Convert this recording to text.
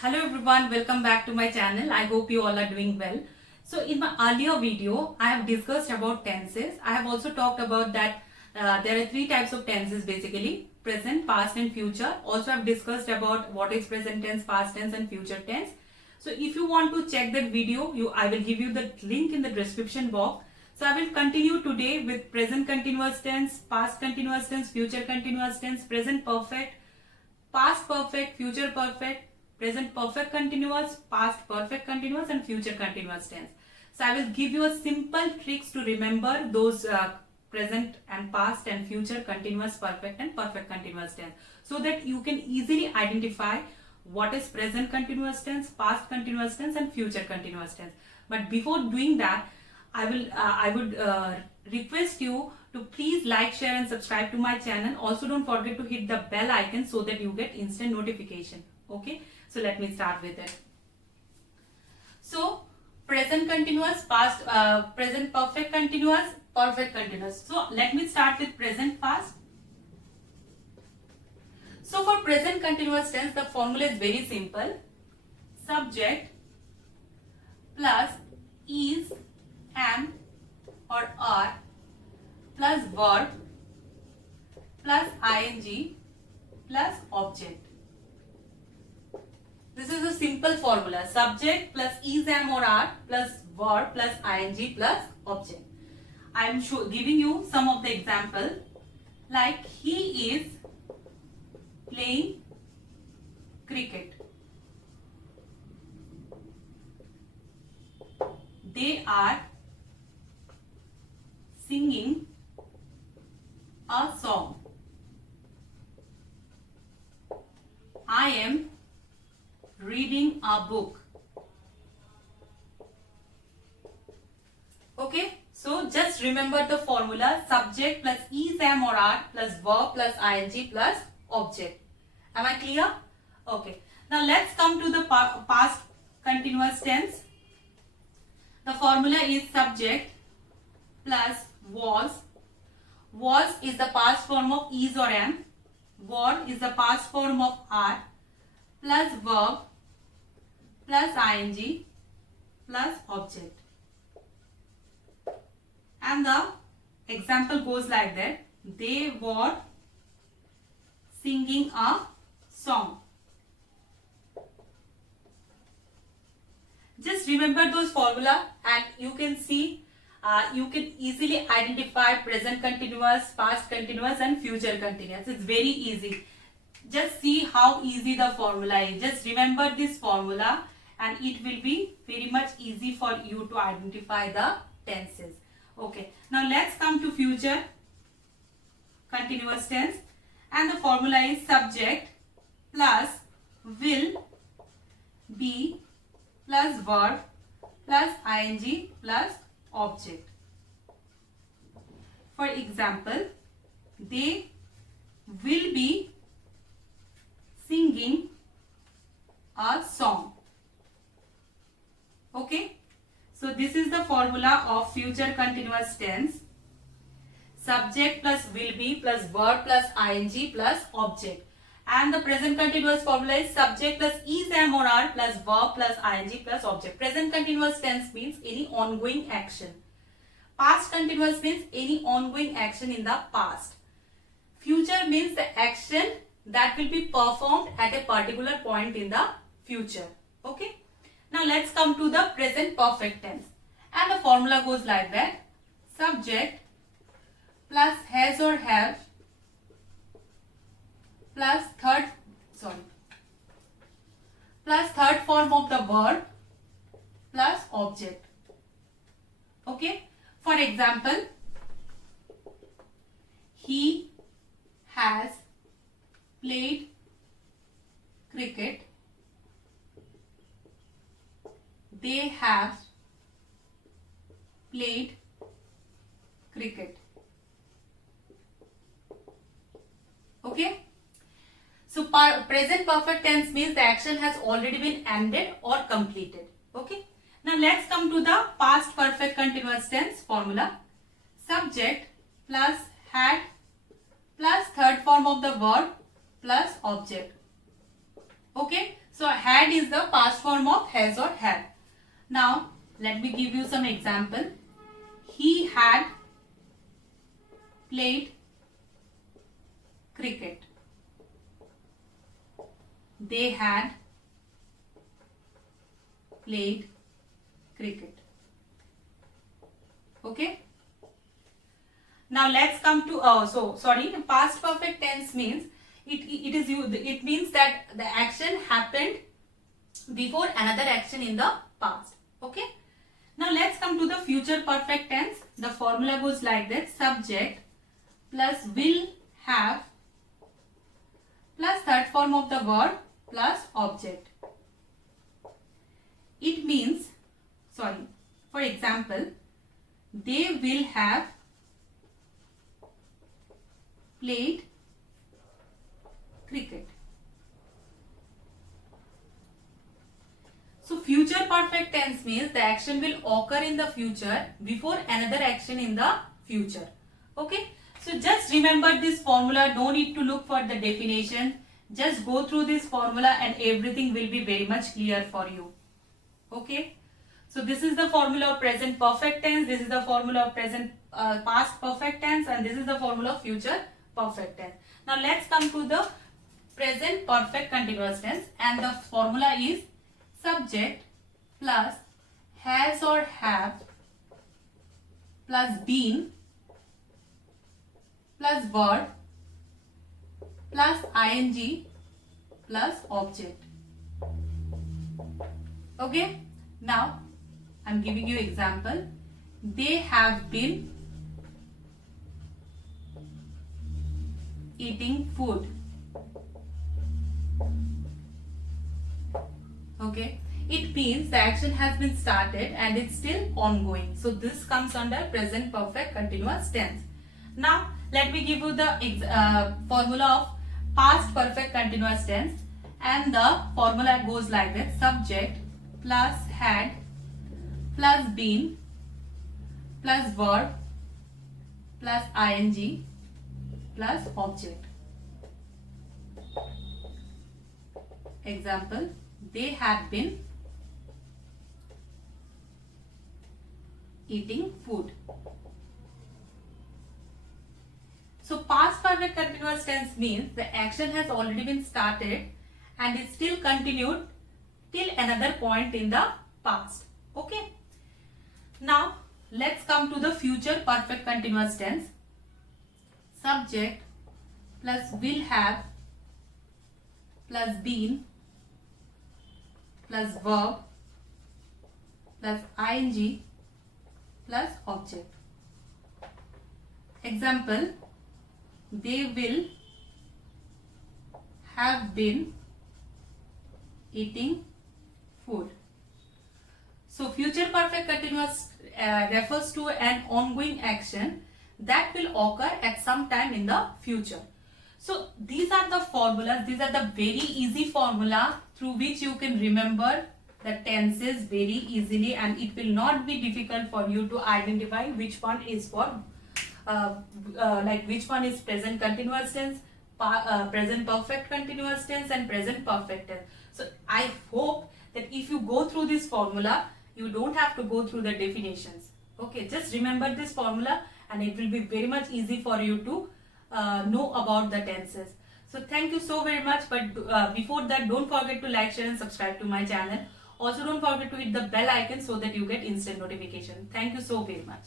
Hello everyone, welcome back to my channel. I hope you all are doing well. So in my earlier video, I have discussed about tenses. I have also talked about that there are three types of tenses basically: present, past and future. Also I have discussed about what is present tense, past tense and future tense. So if you want to check that video, I will give you the link in the description box. So I will continue today with present continuous tense, past continuous tense, future continuous tense, present perfect, past perfect, future perfect, present perfect continuous, past perfect continuous and future continuous tense. So I will give you a simple tricks to remember those present and past and future continuous perfect and perfect continuous tense, so that you can easily identify what is present continuous tense, past continuous tense and future continuous tense. But before doing that, I would request you to please like, share and subscribe to my channel. Also don't forget to hit the bell icon so that you get instant notification. Okay, so let me start with it. So present continuous, past, present perfect continuous, perfect continuous. So let me start with present fast. So for present continuous tense, the formula is very simple. Subject plus is, am or are plus verb plus ing plus object. This is a simple formula. Subject plus is, am or are plus verb plus ing plus object. I am giving you some of the example, like he is playing cricket. They are singing a song. I am reading a book. Okay, so just remember the formula: subject plus is, am or are plus verb plus ing plus object. Am I clear? Okay, now let's come to the past continuous tense. The formula is subject plus was. Was is the past form of is or am. Were is the past form of are plus verb plus ing plus object. And the example goes like that: they were singing a song. Just remember those formula and you can see, you can easily identify present continuous, past continuous and future continuous. It's very easy. Just see how easy the formula is. Just remember this formula and it will be very much easy for you to identify the tenses. Okay, now let's come to future continuous tense, and the formula is subject plus will be plus verb plus ing plus object. For example, they will be singing a song. Okay, so this is the formula of future continuous tense: subject plus will be plus verb plus ing plus object. And the present continuous formula is subject plus is, am or are plus verb plus ing plus object. Present continuous tense means any ongoing action. Past continuous means any ongoing action in the past. Future means the action that will be performed at a particular point in the future. Okay. Now let's come to the present perfect tense. And the formula goes like that: subject plus has or have plus third form of the verb plus object. Okay. For example, he has played cricket. They have played cricket. Okay. So present perfect tense means the action has already been ended or completed. Okay. Now let's come to the past perfect continuous tense formula: subject plus had plus third form of the verb plus object. Okay, So had is the past form of has or had. Now let me give you some example. He had played cricket. They had played cricket. Okay. Now let's come to past perfect tense means it means that the action happened before another action in the past. Okay. Now let's come to the future perfect tense. The formula goes like that: subject plus will have plus third form of the verb plus object. It means, for example, they will have played cricket. So future perfect tense means the action will occur in the future before another action in the future. Okay. So just remember this formula. No need to look for the definition. Just go through this formula and everything will be very much clear for you. Okay. So this is the formula of present perfect tense. This is the formula of present past perfect tense, and this is the formula of future perfect tense. Now let's come to the present perfect continuous tense, and the formula is subject plus has or have plus been plus verb plus ing plus object. Okay. Now I'm giving you example. They have been eating food. Okay. It means the action has been started and it's still ongoing. So this comes under present perfect continuous tense. Now let me give you the formula of past perfect continuous tense, and the formula goes like that: subject plus had plus been plus verb plus ing plus object. Example: they have been eating food. So past perfect continuous tense means the action has already been started and is still continued till another point in the past. Okay. Now let's come to the future perfect continuous tense. Subject plus will have plus been plus verb plus ing plus object. Example: they will have been eating food. So future perfect continuous refers to an ongoing action that will occur at some time in the future. So these are the formulas. These are the very easy formula through which you can remember the tenses very easily, and it will not be difficult for you to identify which one is for which one is present continuous tense, present perfect continuous tense, and present perfect tense. So I hope that if you go through this formula, you don't have to go through the definitions. Okay, just remember this formula and it will be very much easy for you to know about the tenses. So thank you so very much, but before that, don't forget to like, share and subscribe to my channel. Also don't forget to hit the bell icon so that you get instant notification. Thank you so very much.